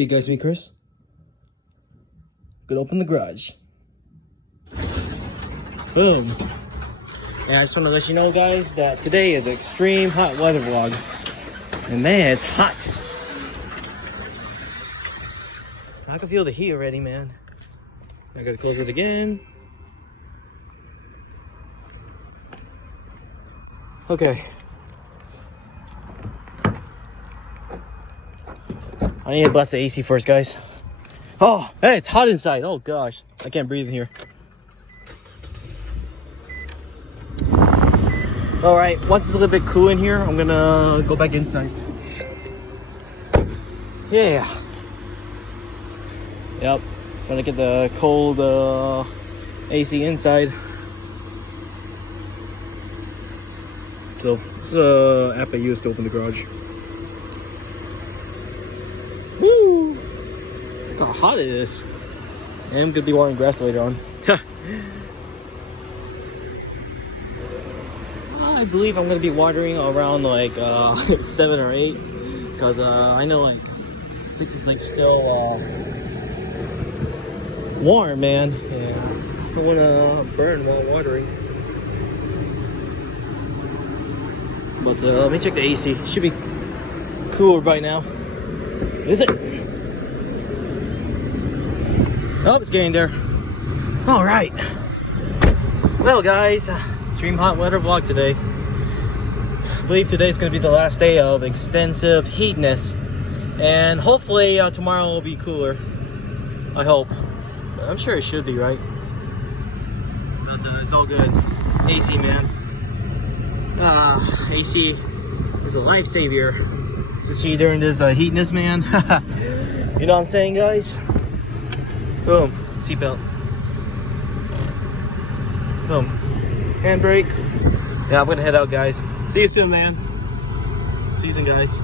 You guys meet Chris? Gonna open the garage. Boom. And I just want to let you know, guys, that today is extreme hot weather vlog. And man, it's hot. I can feel the heat already, man. I gotta close it again. Okay. I need to blast the AC first, guys. Oh, hey, it's hot inside. Oh gosh, I can't breathe in here. All right, once it's a little bit cool in here, I'm gonna go back inside. Yeah. Yep, gonna get the cold AC inside. So this is the app I use to open the garage. Woo! Look how hot it is. And I'm gonna be watering grass later on. I believe I'm gonna be watering around like 7 or 8, because I know like 6 is like still warm, man. Yeah, I don't wanna burn while watering. But let me check the AC. Should be cooler by now. Is it? Oh, it's getting there. All right. Well, guys, extreme hot weather vlog today. I believe today's going to be the last day of extensive heatness, and hopefully tomorrow will be cooler. I hope. But I'm sure it should be, right? But it's all good. AC, man. AC is a lifesaver, especially during this heatness, man. You know what I'm saying, guys? Boom, seatbelt. Boom, handbrake. Yeah, I'm gonna head out, guys. See you soon, man. See you soon, guys.